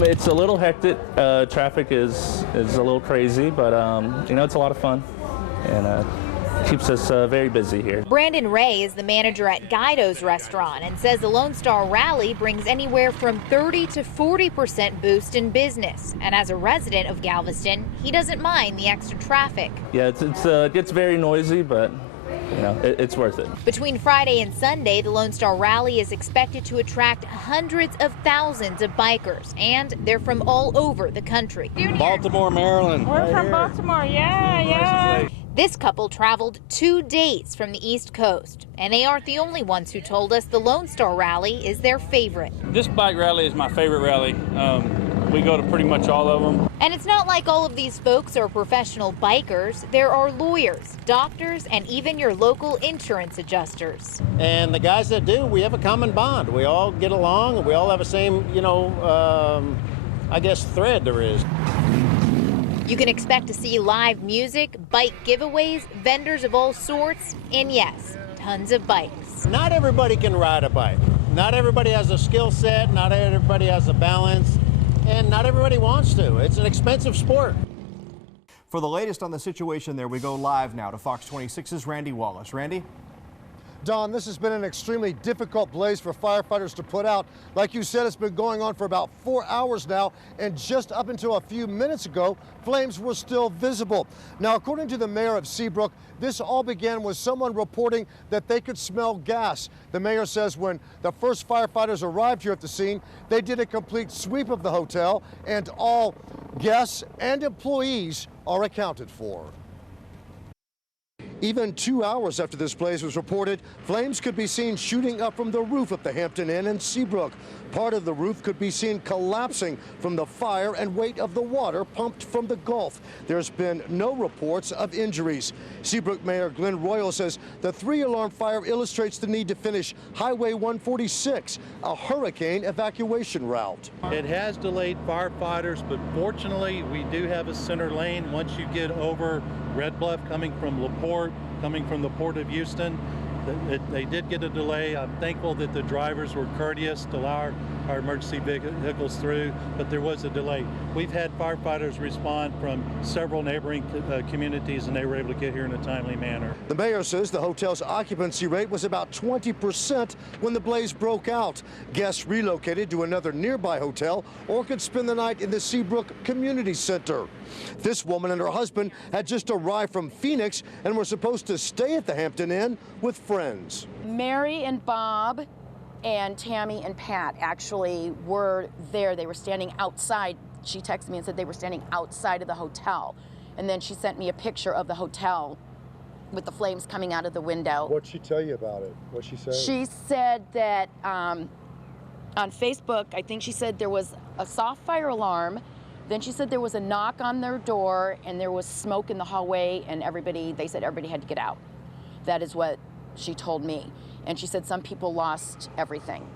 mean, it's a little hectic. Traffic is a little crazy, but you know, it's a lot of fun, and keeps us very busy here. Brandon Ray is the manager at Guido's restaurant and says the Lone Star Rally brings anywhere from 30 to 40% boost in business. And as a resident of Galveston, he doesn't mind the extra traffic. Yeah, it gets very noisy, but you know, it's worth it. Between Friday and Sunday, the Lone Star Rally is expected to attract hundreds of thousands of bikers, and they're from all over the country. Baltimore, Maryland. We're from Baltimore, yeah. This couple traveled 2 days from the East Coast, and they aren't the only ones who told us the Lone Star Rally is their favorite. This bike rally is my favorite rally. We go to pretty much all of them. And it's not like all of these folks are professional bikers. There are lawyers, doctors, and even your local insurance adjusters. And the guys that do, we have a common bond. We all get along, and we all have the same, I guess, thread there is. You can expect to see live music, bike giveaways, vendors of all sorts, and yes, tons of bikes. Not everybody can ride a bike. Not everybody has a skill set, not everybody has a balance, and not everybody wants to. It's an expensive sport. For the latest on the situation there, we go live now to Fox 26's Randy Wallace. Randy? Don, this has been an extremely difficult blaze for firefighters to put out. Like you said, it's been going on for about 4 hours now, and just up until a few minutes ago, flames were still visible. Now, according to the mayor of Seabrook, this all began with someone reporting that they could smell gas. The mayor says when the first firefighters arrived here at the scene, they did a complete sweep of the hotel, and all guests and employees are accounted for. Even 2 hours after this blaze was reported, flames could be seen shooting up from the roof of the Hampton Inn in Seabrook. Part of the roof could be seen collapsing from the fire and weight of the water pumped from the Gulf. There's been no reports of injuries. Seabrook Mayor Glenn Royal says the 3-alarm fire illustrates the need to finish Highway 146, a hurricane evacuation route. It has delayed firefighters, but fortunately we do have a center lane once you get over Red Bluff coming from LaPorte, coming from the Port of Houston. They did get a delay. I'm thankful that the drivers were courteous to allow our emergency vehicles through, but there was a delay. We've had firefighters respond from several neighboring communities, and they were able to get here in a timely manner. The mayor says the hotel's occupancy rate was about 20% when the blaze broke out. Guests relocated to another nearby hotel or could spend the night in the Seabrook Community Center. This woman and her husband had just arrived from Phoenix and were supposed to stay at the Hampton Inn with friends. Mary and Bob and Tammy and Pat actually were there. They were standing outside. She texted me and said they were standing outside of the hotel. And then she sent me a picture of the hotel with the flames coming out of the window. What'd she tell you about it? What'd she say? She said that on Facebook, I think she said there was a soft fire alarm. Then she said there was a knock on their door and there was smoke in the hallway, and they said everybody had to get out. That is what she told me. And she said some people lost everything.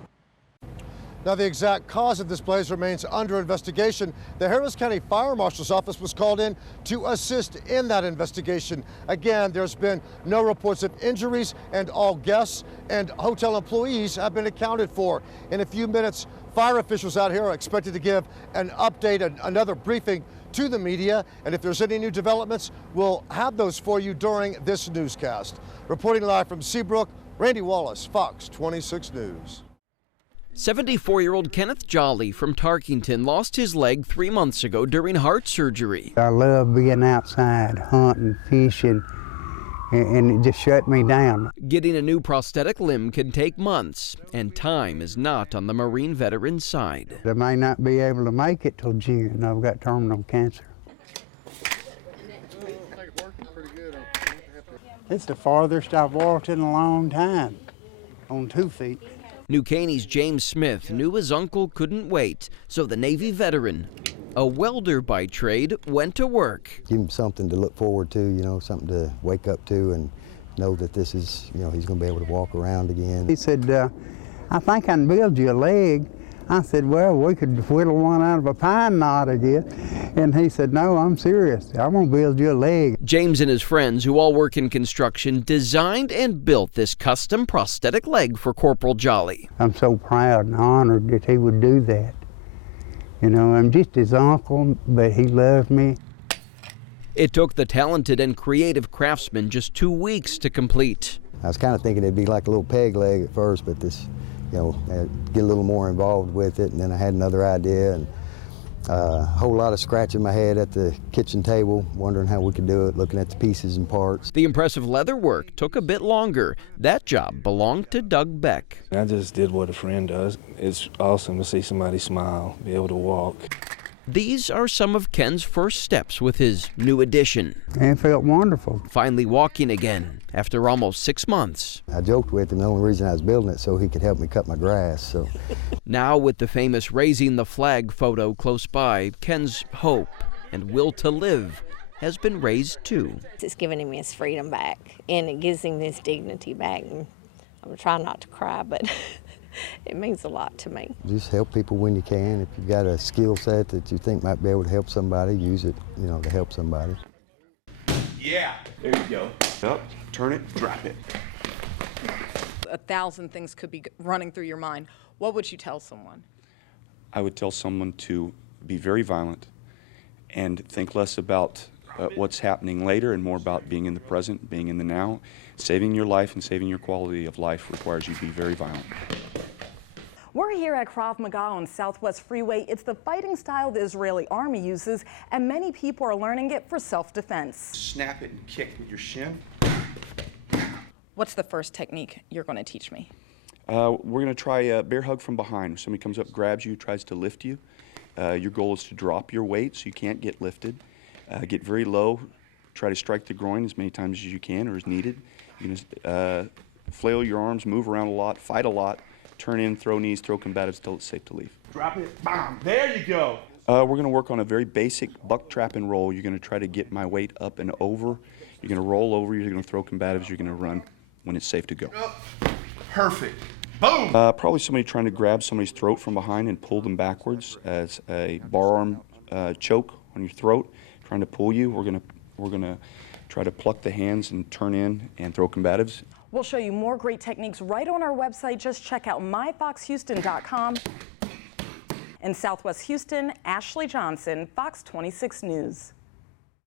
Now, the exact cause of this blaze remains under investigation. The Harris County Fire Marshal's office was called in to assist in that investigation. Again, there's been no reports of injuries, and all guests and hotel employees have been accounted for. In a few minutes, fire officials out here are expected to give an update, another briefing to the media, and if there's any new developments, we'll have those for you during this newscast. Reporting live from Seabrook, Randy Wallace, Fox 26 News. 74-year-old Kenneth Jolly from Tarkington lost his leg 3 months ago during heart surgery. I love being outside, hunting, fishing, and it just shut me down. Getting a new prosthetic limb can take months, and time is not on the Marine veteran's side. I may not be able to make it till June. I've got terminal cancer. It's the farthest I've walked in a long time, on 2 feet. New Caney's James Smith knew his uncle couldn't wait, so the Navy veteran, a welder by trade, went to work. Give him something to look forward to, something to wake up to and know that this is, he's going to be able to walk around again. He said, I think I can build you a leg. I said, well, we could whittle one out of a pine knot, I guess. And he said, no, I'm serious. I'm going to build you a leg. James and his friends, who all work in construction, designed and built this custom prosthetic leg for Corporal Jolly. I'm so proud and honored that he would do that. You know, I'm just his uncle, but he loved me. It took the talented and creative craftsman just 2 weeks to complete. I was kind of thinking it'd be like a little peg leg at first, but this, you know, I'd get a little more involved with it, and then I had another idea, and a whole lot of scratching my head at the kitchen table, wondering how we could do it, looking at the pieces and parts. The impressive leather work took a bit longer. That job belonged to Doug Beck. I just did what a friend does. It's awesome to see somebody smile, be able to walk. These are some of Ken's first steps with his new addition. It felt wonderful. Finally walking again after almost 6 months. I joked with him the only reason I was building it so he could help me cut my grass. So now with the famous raising the flag photo close by, Ken's hope and will to live has been raised too. It's giving him his freedom back, and it gives him his dignity back. And I'm trying not to cry, but it means a lot to me. Just help people when you can. If you've got a skill set that you think might be able to help somebody, use it, you know, to help somebody. Yeah, there you go. Up, turn it, drop it. 1,000 things could be running through your mind. What would you tell someone? I would tell someone to be very violent and think less about what's happening later and more about being in the present, being in the now. Saving your life and saving your quality of life requires you to be very violent. We're here at Krav Maga on Southwest Freeway. It's the fighting style the Israeli army uses, and many people are learning it for self-defense. Snap it and kick with your shin. What's the first technique you're going to teach me? We're going to try a bear hug from behind. Somebody comes up, grabs you, tries to lift you. Your goal is to drop your weight so you can't get lifted. Get very low. Try to strike the groin as many times as you can or as needed. You can flail your arms, move around a lot, fight a lot, turn in, throw knees, throw combatives until it's safe to leave. Drop it, bam, there you go. We're going to work on a very basic buck, trap, and roll. You're going to try to get my weight up and over. You're going to roll over, you're going to throw combatives, you're going to run when it's safe to go. Perfect. Boom! Probably somebody trying to grab somebody's throat from behind and pull them backwards as a bar arm choke on your throat, trying to pull you. We're going to try to pluck the hands and turn in and throw combatives. We'll show you more great techniques right on our website. Just check out myfoxhouston.com. In Southwest Houston, Ashley Johnson, Fox 26 News.